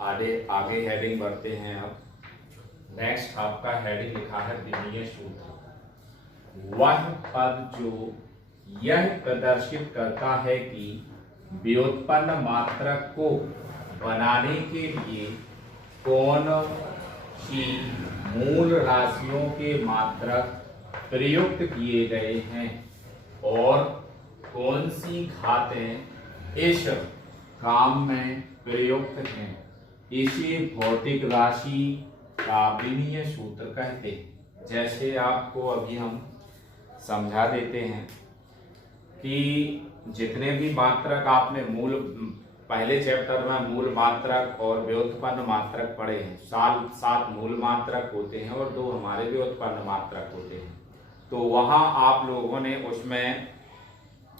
आगे आगे हेडिंग बढ़ते हैं। अब नेक्स्ट आपका हेडिंग लिखा है विमीय सूत्र। वह पद जो यह प्रदर्शित करता है कि व्युत्पन्न मात्रक को बनाने के लिए कौन सी मूल राशियों के मात्रक प्रयुक्त किए गए हैं और कौन सी घातें इस काम में प्रयुक्त हैं, इसे भौतिक राशि का विमीय सूत्र कहते हैं। जैसे आपको अभी हम समझा देते हैं कि जितने भी मात्रक आपने पहले चैप्टर में मूल मात्रक और व्युत्पन्न मात्रक पढ़े हैं, 7 मूल मात्रक होते हैं और 2 हमारे व्युत्पन्न मात्रक होते हैं। तो वहां आप लोगों ने उसमें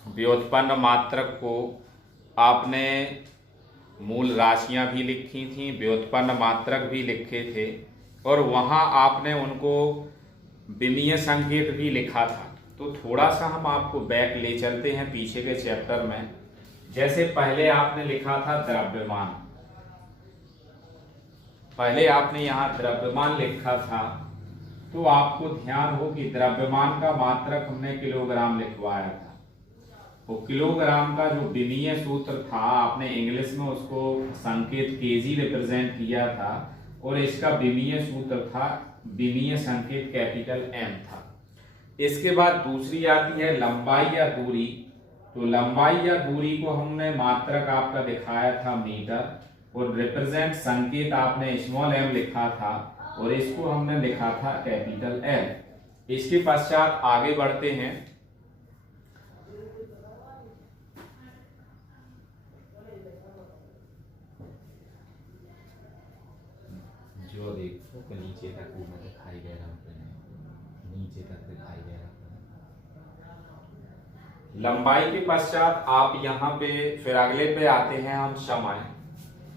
व्युत्पन्न मात्रक को आपने मूल राशियां भी लिखी थी, व्युत्पन्न मात्रक भी लिखे थे और वहां आपने उनको विमीय संकेत भी लिखा था। तो थोड़ा सा हम आपको बैक ले चलते हैं पीछे के चैप्टर में। जैसे पहले आपने लिखा था द्रव्यमान, पहले आपने यहाँ द्रव्यमान लिखा था, तो आपको ध्यान हो कि द्रव्यमान का मात्रक हमने किलोग्राम लिखवाया था। वो किलोग्राम का जो विमीय सूत्र था, आपने इंग्लिश में उसको संकेत केजी रिप्रेजेंट किया था और इसका विमीय सूत्र था, विमीय संकेत कैपिटल एम था। इसके बाद दूसरी आती है लंबाई या दूरी। तो लंबाई या दूरी को हमने मात्रक आपका दिखाया था मीटर और रिप्रेजेंट संकेत आपने स्मॉल एम लिखा था और इसको हमने लिखा था कैपिटल एल। इसके पश्चात आगे बढ़ते हैं। जो देखो कि नीचे तक वो मैं दिखाई दे रहा हूँ, नीचे तक दिखाई दे रहा हूँ। लंबाई के पश्चात आप यहाँ पे फिर अगले पे आते हैं हम समय।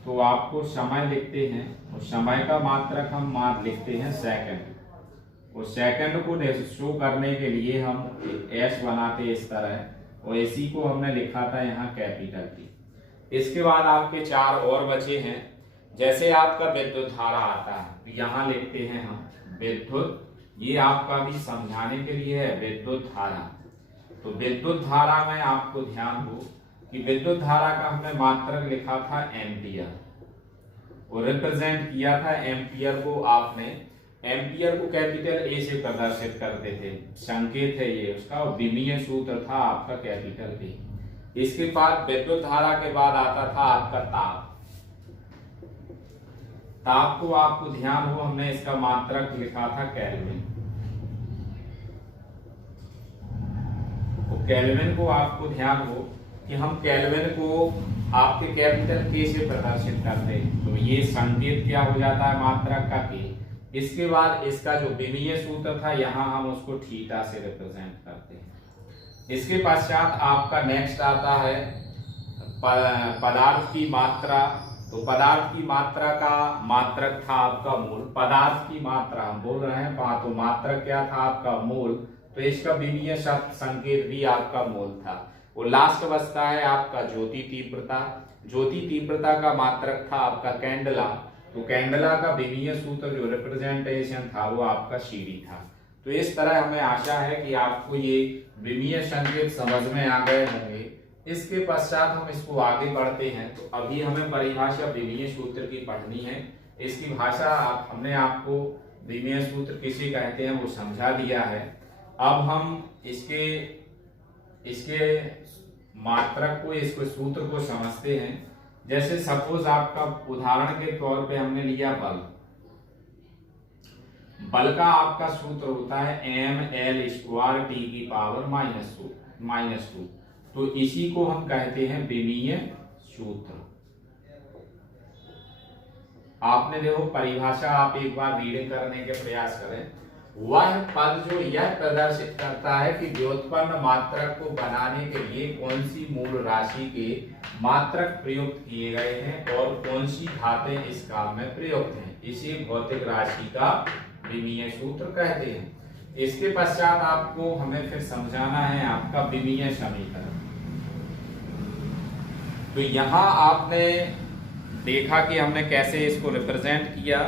तो आपको समय लिखते हैं और समय का मात्रक हम लिखते हैं सेकंड। और सेकंड को शो करने के लिए हम एस बनाते इस तरह और इसी को हमने लिखा था यहाँ कैपिटल टी। इसके बाद आपके 4 और बचे हैं। जैसे आपका विद्युत धारा आता है तो यहाँ लिखते हैं हम विद्युत, ये आपका भी समझाने के लिए है विद्युत धारा। तो विद्युत धारा में आपको ध्यान हो कि विद्युत धारा का हमने मात्रक लिखा था एम्पियर और रिप्रेजेंट किया था एम्पियर को। आपने एम्पियर को कैपिटल ए से प्रदर्शित करते थे, संकेत है ये उसका, विमीय सूत्र था आपका कैपिटल ए। इसके बाद विद्युत धारा के बाद आता था आपका ताप। ताप को आपको ध्यान हो हमने इसका मात्रक लिखा था केल्विन। तो केल्विन को आपको ध्यान हो कि हम केल्विन को आपके कैपिटल के से प्रदर्शित करते हैं। तो ये संकेत क्या हो जाता है मात्रक का के। इसके बाद इसका जो विमीय सूत्र था यहाँ हम उसको थीटा से रिप्रेजेंट करते हैं। इसके पश्चात आपका नेक्स्ट आता है पदार्थ की मात्रा। तो पदार्थ की मात्रा का मात्रक था आपका मूल। पदार्थ की मात्रा हम बोल रहे हैं, तो मात्रक क्या था आपका मूल। तो इसका विमीय संकेत भी आपका मूल था। और लास्ट बचता है आपका ज्योति तीव्रता। ज्योति तीव्रता का मात्रक था आपका कैंडला। तो कैंडला का विमीय सूत्र जो रिप्रेजेंटेशन था वो आपका सीडी था। तो इस तरह हमें आशा है कि आपको ये विमीय संकेत समझ में आ गए होंगे। इसके पश्चात हम इसको आगे बढ़ते हैं। तो अभी हमें परिभाषा विमीय सूत्र की पढ़नी है। इसकी भाषा हमने आपको विमीय सूत्र किसे कहते हैं वो समझा दिया है। अब हम इसके मात्रक को, इसको सूत्र को समझते हैं। जैसे सपोज आपका उदाहरण के तौर पे हमने लिया बल। बल का आपका सूत्र होता है ml² t की पावर -2। तो इसी को हम कहते हैं विमीय सूत्र। आपने देखो परिभाषा आप एक बार रीडिंग करने के प्रयास करें। वह पद जो यह प्रदर्शित करता है कि व्युत्पन्न मात्रक को बनाने के लिए कौन सी मूल राशि के मात्रक प्रयुक्त किए गए हैं और कौन सी घातें इस काम में प्रयुक्त हैं, इसे भौतिक राशि का विमीय सूत्र कहते हैं। इसके पश्चात आपको हमें फिर समझाना है आपका विमीय समीकरण। तो यहां आपने देखा कि हमने कैसे इसको रिप्रेजेंट किया।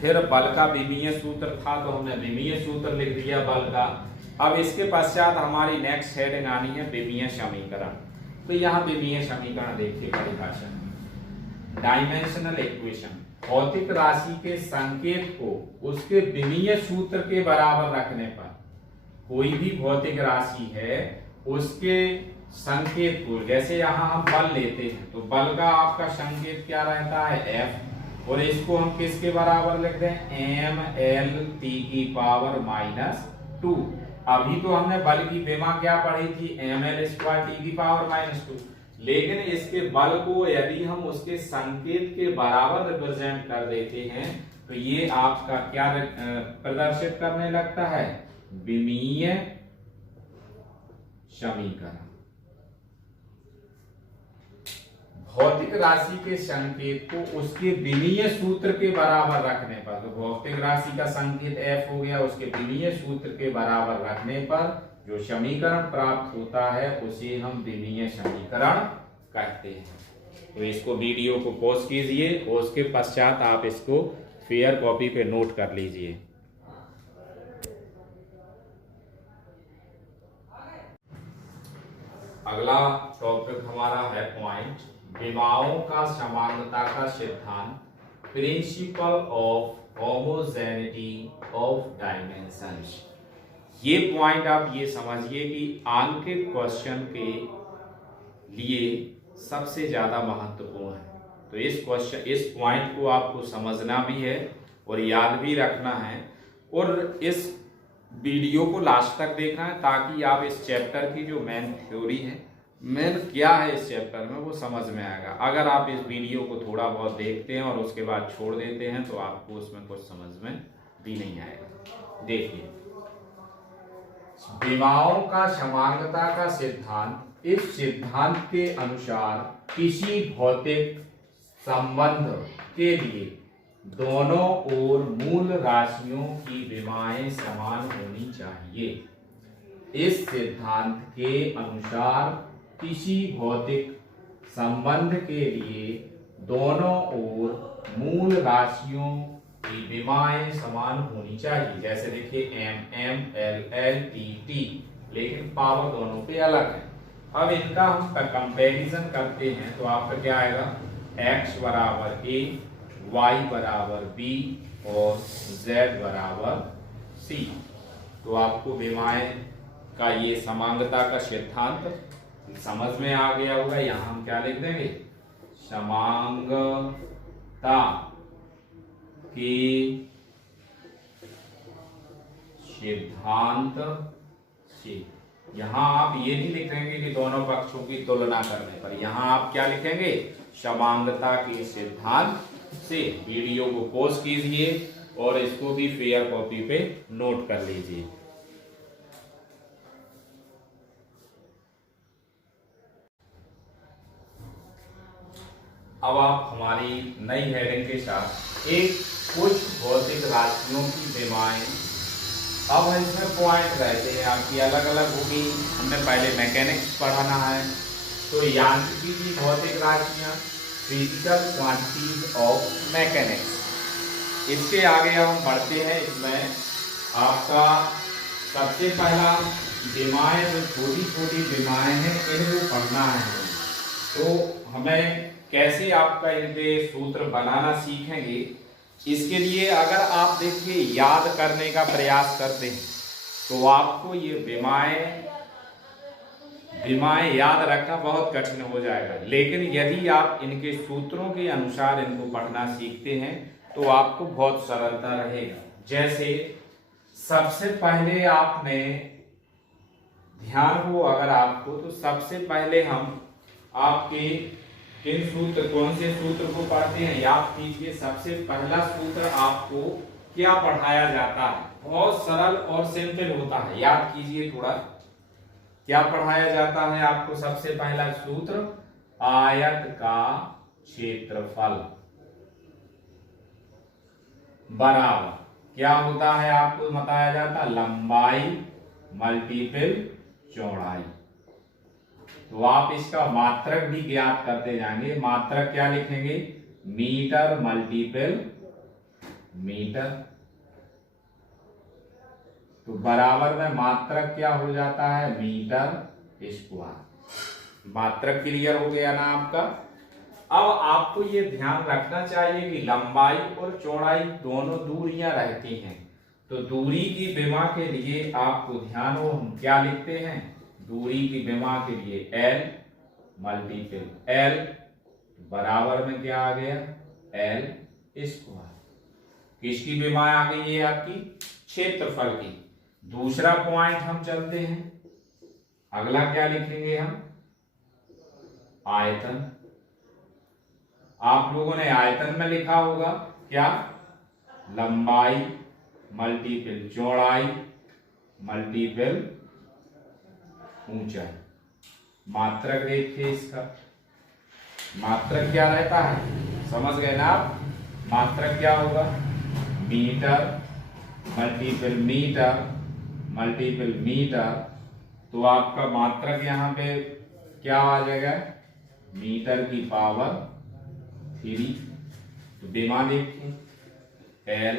फिर बल का विमीय सूत्र था तो हमने विमीय सूत्र लिख दिया बल का। अब इसके पश्चात हमारी नेक्स्ट हेडिंग आनी है विमीय समीकरण। तो यहाँ विमीय समीकरण देखिए परिभाषा, डायमेंशनल इक्वेशन, भौतिक राशि के संकेत को उसके विमीय सूत्र के बराबर रखने पर, कोई भी भौतिक राशि है उसके संकेत को, जैसे यहाँ हम बल लेते हैं तो बल का आपका संकेत क्या रहता है F, और इसको हम किसके बराबर लिखते हैं mL/(2). अभी तो हमने बल की विमा क्या पढ़ी थी mL²(2), लेकिन इसके बल को यदि हम उसके संकेत के बराबर रिप्रेजेंट कर देते हैं तो ये आपका क्या प्रदर्शित करने लगता है, विमीय समीकरण। भौतिक राशि के संकेत को उसके विमीय सूत्र के बराबर रखने पर, तो भौतिक राशि का संकेत F हो गया, उसके विमीय सूत्र के बराबर रखने पर जो समीकरण प्राप्त होता है उसे हम विमीय समीकरण कहते हैं। तो इसको वीडियो को पॉज कीजिए और उसके पश्चात आप इसको फेयर कॉपी पे नोट कर लीजिए। अगला टॉपिक हमारा है पॉइंट विमाओं का समानता का सिद्धांत, principle of homogeneity of dimensions. ये पॉइंट आप ये समझिए कि आंकिक क्वेश्चन के लिए सबसे ज्यादा महत्वपूर्ण है। तो इस पॉइंट को आपको समझना भी है और याद भी रखना है, और इस वीडियो को लास्ट तक देखना है ताकि आप इस चैप्टर की जो मेन थ्योरी है, मेन क्या है इस चैप्टर में, वो समझ में आएगा। अगर आप इस वीडियो को थोड़ा बहुत देखते हैं और उसके बाद छोड़ देते हैं तो आपको उसमें कुछ समझ में भी नहीं आएगा। देखिए, विमाओं का समानता का सिद्धांत, इस सिद्धांत के अनुसार किसी भौतिक संबंध के लिए दोनों ओर मूल राशियों की विमाएं समान होनी चाहिए। इस सिद्धांत के अनुसार किसी भौतिक संबंध के लिए दोनों ओर मूल राशियों की विमाएं समान होनी चाहिए। जैसे देखिए ML/T, लेकिन पावर दोनों पे अलग है। अब इनका हम कंपैरिजन करते हैं तो आपका क्या आएगा, x बराबर a, y बराबर b और z बराबर c। तो आपको विमाएं का ये समांगता का सिद्धांत समझ में आ गया होगा। यहां हम क्या लिख देंगे, समांगता के सिद्धांत से। यहां आप ये नहीं लिखेंगे कि दोनों पक्षों की तुलना करने पर, यहां आप क्या लिखेंगे, समांगता के सिद्धांत से। वीडियो को पॉज कीजिए और इसको भी फेयर कॉपी पे नोट कर लीजिए। अब आप हमारी नई हेडिंग के साथ एक कुछ भौतिक राशियों की विमाएं, अब इसमें पॉइंट रहते हैं आपकी अलग अलग होगी। हमने पहले मैकेनिक्स पढ़ाना है, तो यांत्रिकी की भौतिक राशियां, फिजिकल क्वांटिटीज ऑफ मैकेनिक्स। इसके आगे हम बढ़ते हैं। इसमें आपका सबसे पहला विमाएं, जो छोटी छोटी विमाएं हैं इनको पढ़ना है। तो हमें कैसे आपका इनके सूत्र बनाना सीखेंगे, इसके लिए अगर आप देखिए याद करने का प्रयास करते हैं तो आपको ये विमाएं याद रखना बहुत कठिन हो जाएगा। लेकिन यदि आप इनके सूत्रों के अनुसार इनको पढ़ना सीखते हैं तो आपको बहुत सरलता रहेगा। जैसे सबसे पहले आपने ध्यान हो अगर आपको, तो सबसे पहले हम आपके किन सूत्र, कौन से सूत्र को पढ़ते हैं, याद कीजिए। सबसे पहला सूत्र आपको क्या पढ़ाया जाता है, बहुत सरल और सिंपल होता है, याद कीजिए थोड़ा। क्या पढ़ाया जाता है आपको, सबसे पहला सूत्र आयत का क्षेत्रफल बराबर क्या होता है, आपको बताया जाता है लंबाई मल्टीपल चौड़ाई। तो आप इसका मात्रक भी ज्ञात करते जाएंगे। मात्रक क्या लिखेंगे, मीटर मल्टीपल मीटर, तो बराबर में मात्रक क्या हो जाता है, मीटर स्क्वायर। मात्रक क्लियर हो गया ना आपका। अब आपको ये ध्यान रखना चाहिए कि लंबाई और चौड़ाई दोनों दूरियां रहती हैं, तो दूरी की विमा के लिए आपको ध्यान हो हम क्या लिखते हैं, दूरी की विमा के लिए L मल्टीपल L बराबर में क्या आ गया, L स्क्वायर। किसकी विमा आ गई है आपकी, क्षेत्रफल की। दूसरा पॉइंट हम चलते हैं, अगला क्या लिखेंगे हम, आयतन। आप लोगों ने आयतन में लिखा होगा क्या, लंबाई मल्टीपल चौड़ाई मल्टीपल ऊंचाई। मात्रक देखिए इसका, मात्रक क्या रहता है, समझ गए ना आप। मात्रक क्या होगा, मीटर मल्टीपल मीटर, तो आपका मात्रक यहां पे क्या आ जाएगा, मीटर की पावर 3। तो विमा देखिए L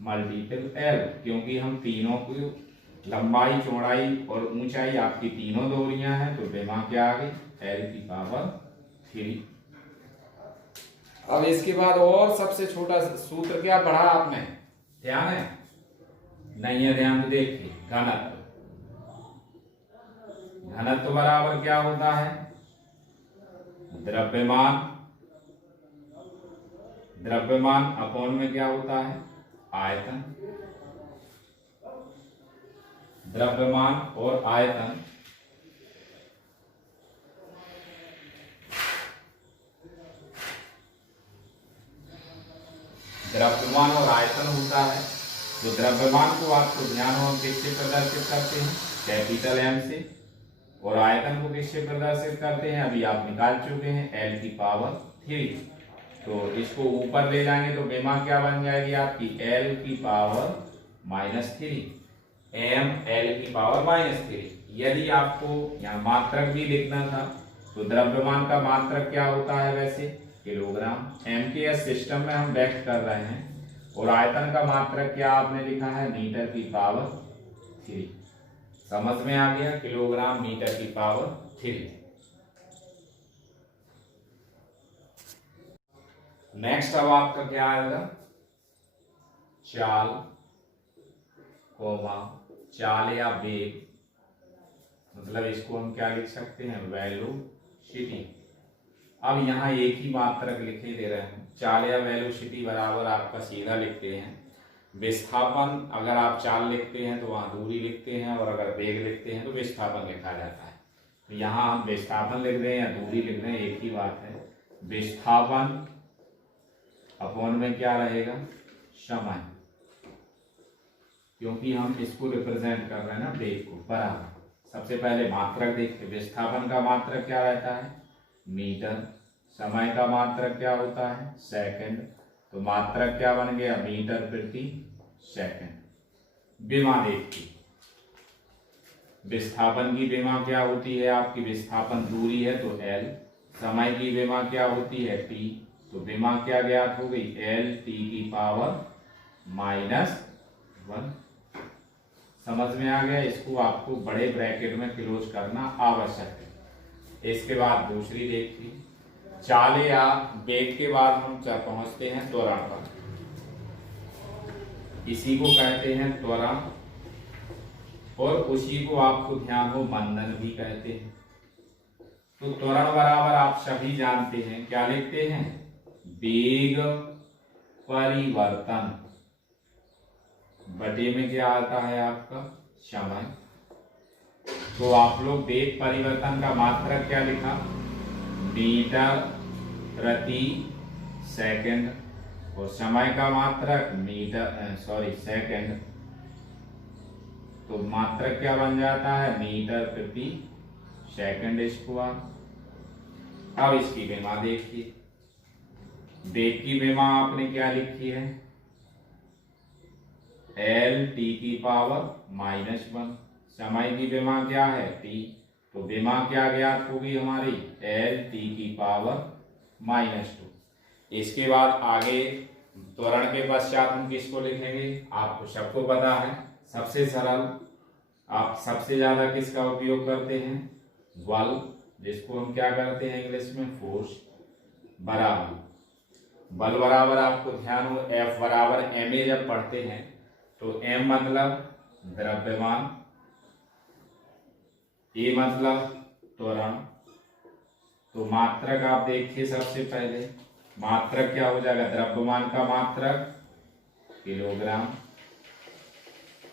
मल्टीपल L, क्योंकि हम तीनों को लंबाई चौड़ाई और ऊंचाई आपकी तीनों दूरियां हैं, तो विमा क्या आ गई, L की पावर 3। अब इसके बाद और सबसे छोटा सूत्र क्या पढ़ा आपने, ध्यान है, नहीं है ध्यान, तो देखिए घनत्व। घनत्व बराबर क्या होता है, द्रव्यमान अपॉन में क्या होता है, आयतन। द्रव्यमान और आयतन होता है। तो द्रव्यमान को आपको ध्यान हो किससे प्रदर्शित करते हैं, कैपिटल M से, और आयतन को किससे प्रदर्शित करते हैं, अभी आप निकाल चुके हैं, L की पावर 3। तो इसको ऊपर ले जाएंगे तो विमा क्या बन जाएगी आपकी, L की पावर -3, M L की पावर -3। यदि आपको यहाँ मात्रक भी लिखना था तो द्रव्यमान का मात्रक क्या होता है वैसे, किलोग्राम। MKS सिस्टम में हम व्यक्त कर रहे हैं, और आयतन का मात्रक क्या आपने लिखा है, मीटर की पावर 3। समझ में आ गया, किलोग्राम मीटर की पावर 3। नेक्स्ट अब आपका क्या आएगा, चाल चाल या वेग, मतलब इसको हम क्या लिख सकते हैं, वेलोसिटी। अब यहाँ एक ही मात्रक लिखे दे रहे हैं, चाल या वेलोसिटी बराबर आपका सीधा लिखते हैं विस्थापन। अगर आप चाल लिखते हैं तो वहां दूरी लिखते हैं, और अगर वेग लिखते हैं तो विस्थापन लिखा जाता है। तो यहाँ हम विस्थापन लिख रहे हैं या दूरी लिख रहे हैं, एक ही बात है। विस्थापन अपॉन में क्या रहेगा, समय, क्योंकि हम इसको रिप्रेजेंट कर रहे हैं ना, वेग को, बराबर। सबसे पहले मात्रक देखिए, विस्थापन का मात्रक क्या रहता है, मीटर। समय का मात्रक क्या होता है, सेकंड। तो मात्रक क्या बन गया, मीटर प्रति सेकंड। विमा देखिए, विस्थापन की विमा क्या होती है आपकी, विस्थापन दूरी है तो L। समय की विमा क्या होती है, T। तो विमा क्या ज्ञात हो गई, L T की पावर -1। समझ में आ गया, इसको आपको बड़े ब्रैकेट में क्लोज करना आवश्यक है। इसके बाद दूसरी देखिए, चाल या वेग के बाद हम पहुंचते हैं त्वरण पर। इसी को कहते हैं त्वरण, और उसी को आपको ध्यान हो मंदन भी कहते हैं। तो त्वरण बराबर आप सभी जानते हैं, क्या लिखते हैं, वेग परिवर्तन बटे में क्या आता है आपका, समय। तो आप लोग वेग परिवर्तन का मात्रक क्या लिखा, मीटर प्रति सेकंड, और समय का मात्रक सेकंड। तो मात्रक क्या बन जाता है, मीटर प्रति सेकंड स्क्वायर। अब इसकी विमा देखिए, वेग की विमा आपने क्या लिखी है, L T की पावर -1। समय की विमा क्या है, T। तो विमा क्या ज्ञात होगी हमारी, एल टी की पावर -2। इसके बाद आगे त्वरण के पश्चात हम किसको लिखेंगे, आपको सबको पता है, सबसे सरल, आप सबसे ज्यादा किसका उपयोग करते हैं, बल, जिसको हम क्या करते हैं इंग्लिश में फोर्स, बराबर बल बराबर आपको ध्यान हो F बराबर ma जब पढ़ते हैं तो m मतलब द्रव्यमान, a मतलब त्वरण, तो मात्रक आप देखिए सबसे पहले, मात्रक क्या हो जाएगा, द्रव्यमान का मात्रक किलोग्राम,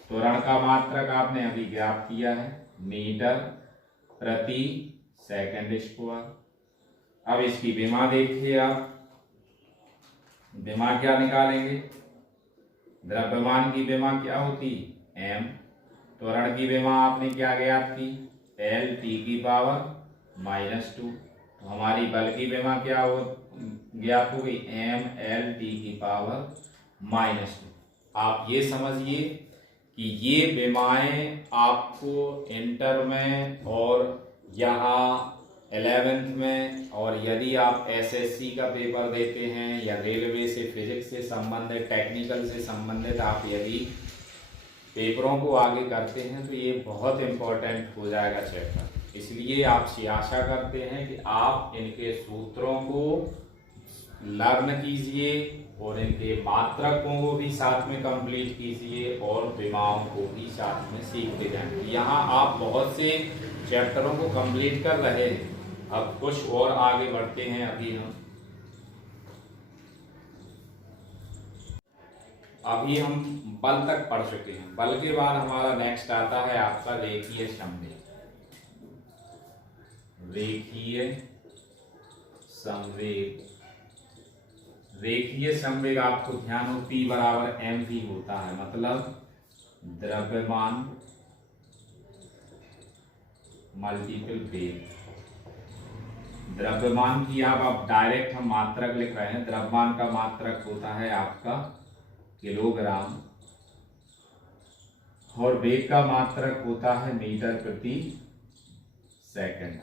त्वरण का मात्रक आपने अभी ज्ञात किया है मीटर प्रति सेकंड स्क्वायर। अब इसकी विमा देखिए आप, विमा क्या निकालेंगे, द्रव्यमान की विमा क्या होती m, त्वरण की विमा आपने क्या ज्ञात की, एल टी की पावर -2, तो हमारी बल की विमा क्या हो ज्ञात हो गई, m एल टी की पावर -2। आप ये समझिए कि ये विमाएं आपको इंटर में और यहाँ 11th में, और यदि आप एसएससी का पेपर देते हैं या रेलवे से फिजिक्स से संबंधित, टेक्निकल से संबंधित आप यदि पेपरों को आगे करते हैं तो ये बहुत इम्पोर्टेंट हो जाएगा चैप्टर। इसलिए आपसे आशा करते हैं कि आप इनके सूत्रों को लर्न कीजिए और इनके मात्रकों को भी साथ में कंप्लीट कीजिए और विमाओं को भी साथ में सीखते जाएं। यहाँ आप बहुत से चैप्टरों को कंप्लीट कर रहे हैं, अब कुछ और आगे बढ़ते हैं। अभी हम बल तक पढ़ चुके हैं। बल के बाद हमारा नेक्स्ट आता है आपका रेखीय संवेग। रेखीय संवेग, रेखीय संवेग आपको ध्यान हो P बराबर mv होता है, मतलब द्रव्यमान मल्टीपल वेग। द्रव्यमान की आप डायरेक्ट हम मात्रक लिख रहे हैं, द्रव्यमान का मात्रक होता है आपका किलोग्राम और वेग का मात्रक होता है मीटर प्रति सेकंड।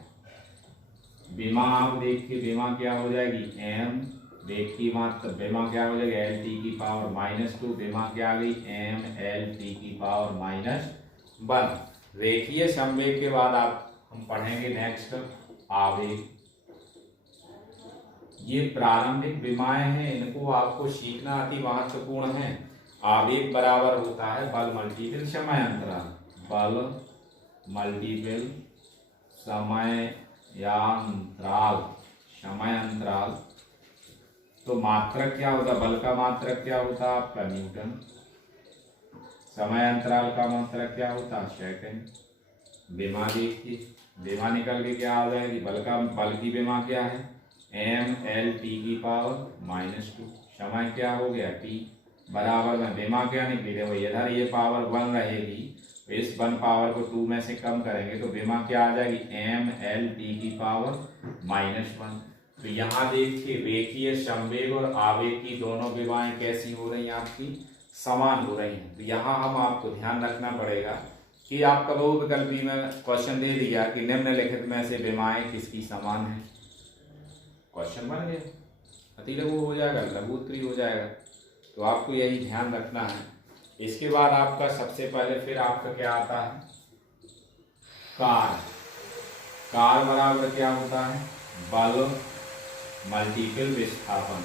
विमा आप देखिए, विमा क्या हो जाएगी m, वेग की मात्रा विमा क्या हो जाएगी एल टी की पावर -2, विमा क्या आ गई m एल टी की पावर -1। रेखीय संवेग के बाद आप हम पढ़ेंगे नेक्स्ट आवेग। ये प्रारंभिक विमाएं हैं, इनको आपको सीखना अति महत्वपूर्ण है। आवेग बराबर होता है बल मल्टीपल समय अंतराल, बल मल्टीपल समय अंतराल। तो मात्रक क्या होता है, बल का मात्रक क्या होता है आपका न्यूटन, समय अंतराल का मात्रक क्या होता है सेकंड। विमा देखिए, विमा निकल के क्या आ जाएगी, बल की विमा क्या है m एल टी की पावर -2, समय क्या हो गया t बराबर में विमा क्या निकली, देखो इधर ये पावर 1 रहेगी, तो इस 1 पावर को 2 में से कम करेंगे तो विमा क्या आ जाएगी m एल टी की पावर -1। तो यहाँ देखिए रेखीय संवेग और आवेग की दोनों विमाएं कैसी हो रही हैं, आपकी समान हो रही हैं। तो यहाँ हम आपको ध्यान रखना पड़ेगा कि आपका बहुविकल्पी में क्वेश्चन दे दिया कि निम्नलिखित में से विमाएं किसकी समान है, क्वेश्चन बन गया, अति लघु हो जाएगा, लघु उत्तरी हो जाएगा। तो आपको यही ध्यान रखना है। इसके बाद आपका सबसे पहले फिर आपका क्या आता है कार। कार बराबर क्या होता है बल मल्टीपल विस्थापन।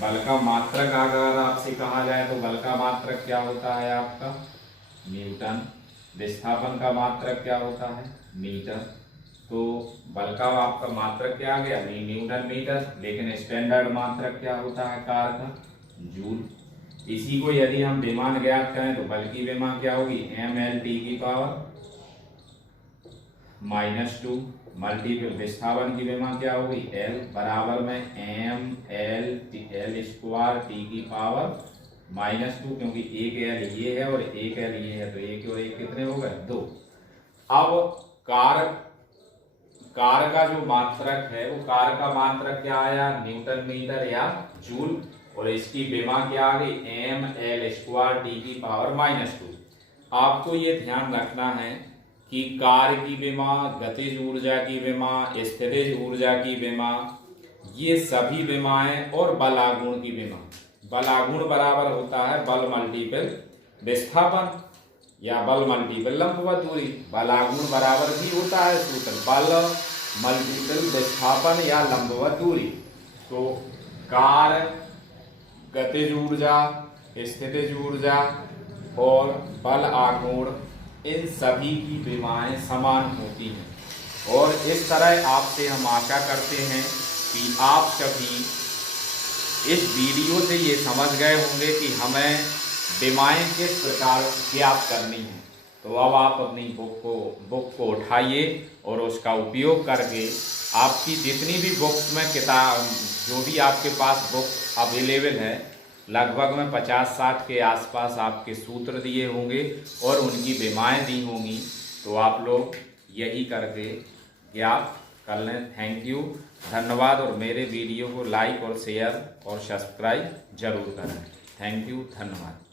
बल का मात्रक अगर आपसे कहा जाए तो बल का मात्रक क्या होता है आपका न्यूटन, विस्थापन का मात्रक क्या होता है मीटर। तो बल का आपका मात्रक क्या आ गया न्यूटन मीटर, लेकिन स्टैंडर्ड मात्रक क्या होता है कार का जूल। इसी को यदि हम विमान ज्ञात करें तो बल की विमा क्या होगी m एल टी की पावर -2 मल्टीपल विस्थापन की विमा क्या होगी L बराबर में m एल स्क्वायर टी की पावर -2, क्योंकि एक L ये है और एक L ये है, तो एक और एक कितने हो गए 2। अब कार का जो मात्रक है वो कार का मात्रक क्या आया न्यूटन मीटर या जूल, और इसकी विमा क्या आ गई m एल स्क्वायर टी की पावर -2। आपको ये ध्यान रखना है कि कार्य की विमा, गतिज ऊर्जा की विमा, स्थितिज ऊर्जा की विमा, ये सभी विमाएं और बलागुण की विमा। बलागुण बराबर होता है बल मल्टीपल विस्थापन या बल मल्टीपल लंबवत दूरी। बलागुण बराबर भी होता है सूत्र बल मल्टीपल विस्थापन या लंबवत दूरी। तो कार्य, गतिज ऊर्जा, स्थितिज ऊर्जा और बल आघूर्ण, इन सभी की विमाएं समान होती हैं। और इस तरह आपसे हम आशा करते हैं कि आप सभी इस वीडियो से ये समझ गए होंगे कि हमें विमाएं किस प्रकार ज्ञात करनी है। तो अब आप अपनी बुक को उठाइए और उसका उपयोग करके आपकी जितनी भी बुक्स में किताब, जो भी आपके पास बुक अवेलेबल है, लगभग में 50-60 के आसपास आपके सूत्र दिए होंगे और उनकी विमाएं दी होंगी। तो आप लोग यही करके ज्ञात कर लें। थैंक यू, धन्यवाद। और मेरे वीडियो को लाइक और शेयर और सब्सक्राइब जरूर करें। थैंक यू, धन्यवाद।